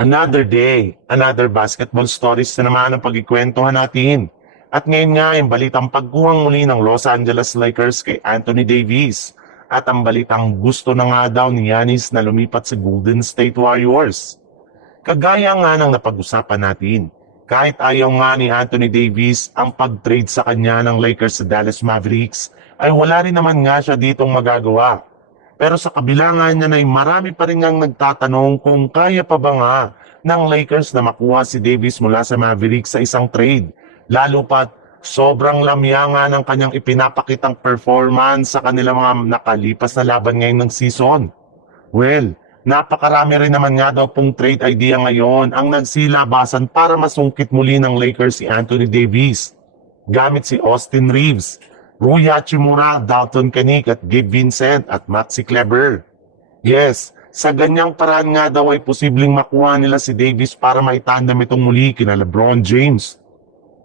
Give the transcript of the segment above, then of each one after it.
Another day, another basketball stories na naman ang pagkikwentuhan natin. At ngayon nga, yung balitang pagkuhang muli ng Los Angeles Lakers kay Anthony Davis. At ang balitang gusto na nga daw ni Giannis na lumipat sa Golden State Warriors. Kagaya nga ng napag-usapan natin, kahit ayaw nga ni Anthony Davis ang pag-trade sa kanya ng Lakers sa Dallas Mavericks, ay wala rin naman nga siya ditong magagawa. Pero sa kabila nga niya ay marami pa rin ngang nagtatanong kung kaya pa ba nga ng Lakers na makuha si Davis mula sa Mavericks sa isang trade. Lalo pat sobrang lamya nga ng kanyang ipinapakitang performance sa kanilang mga nakalipas na laban ngayon ng season. Well, napakarami rin naman nga daw pong trade idea ngayon ang nagsilabasan para masungkit muli ng Lakers si Anthony Davis. Gamit si Austin Reeves, Rui Hachimura, Dalton Kenick at Gabe Vincent at Maxi Kleber. Yes, sa ganyang paraan nga daw ay posibleng makuha nila si Davis para maitandem itong muli kina LeBron James,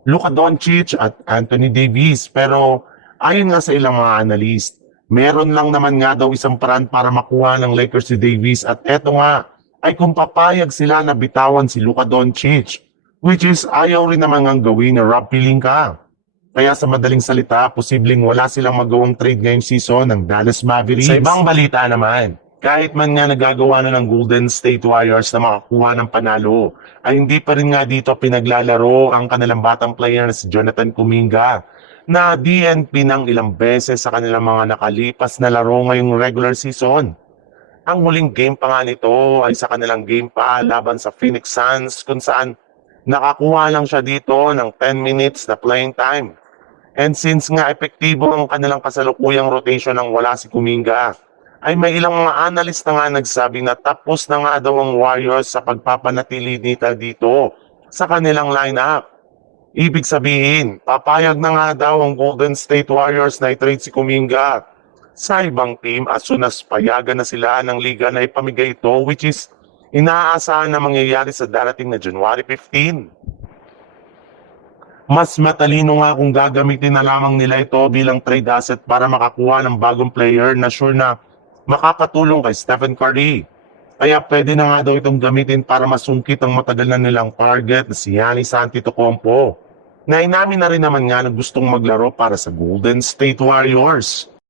Luka Doncic at Anthony Davis. Pero ayon nga sa ilang mga analyst, meron lang naman nga daw isang paraan para makuha ng Lakers si Davis at eto nga ay kung papayag sila na bitawan si Luka Doncic, which is ayaw rin naman ang gawin na Rob Pelinka. Kaya sa madaling salita, posibleng wala silang magawang trade ngayong season ng Dallas Mavericks. Sa ibang balita naman, kahit man nga nagagawa na ng Golden State Warriors na makakuha ng panalo, ay hindi pa rin nga dito pinaglalaro ang kanilang batang player na si Jonathan Kuminga na DNP ng ilang beses sa kanilang mga nakalipas na laro ngayong regular season. Ang huling game pa nga nito ay sa kanilang game pa laban sa Phoenix Suns kung saan nakakuha lang siya dito ng 10 minutes na playing time. And since nga epektibo ang kanilang kasalukuyang rotation ng wala si Kuminga, ay may ilang mga analyst na nga nagsabi na tapos na nga daw ang Warriors sa pagpapanatili nila dito sa kanilang lineup. Ibig sabihin, papayag na nga daw ang Golden State Warriors na i-trade si Kuminga sa ibang team as soon as payagan na sila ng liga na ipamigay ito, which is inaasahan na mangyayari sa darating na January 15. Mas matalino nga kung gagamitin na lamang nila ito bilang trade asset para makakuha ng bagong player na sure na makakatulong kay Stephen Curry. Kaya pwede na nga daw itong gamitin para masungkit ang matagal na nilang target na si Giannis Antetokounmpo, na inamin na rin naman nga na gustong maglaro para sa Golden State Warriors.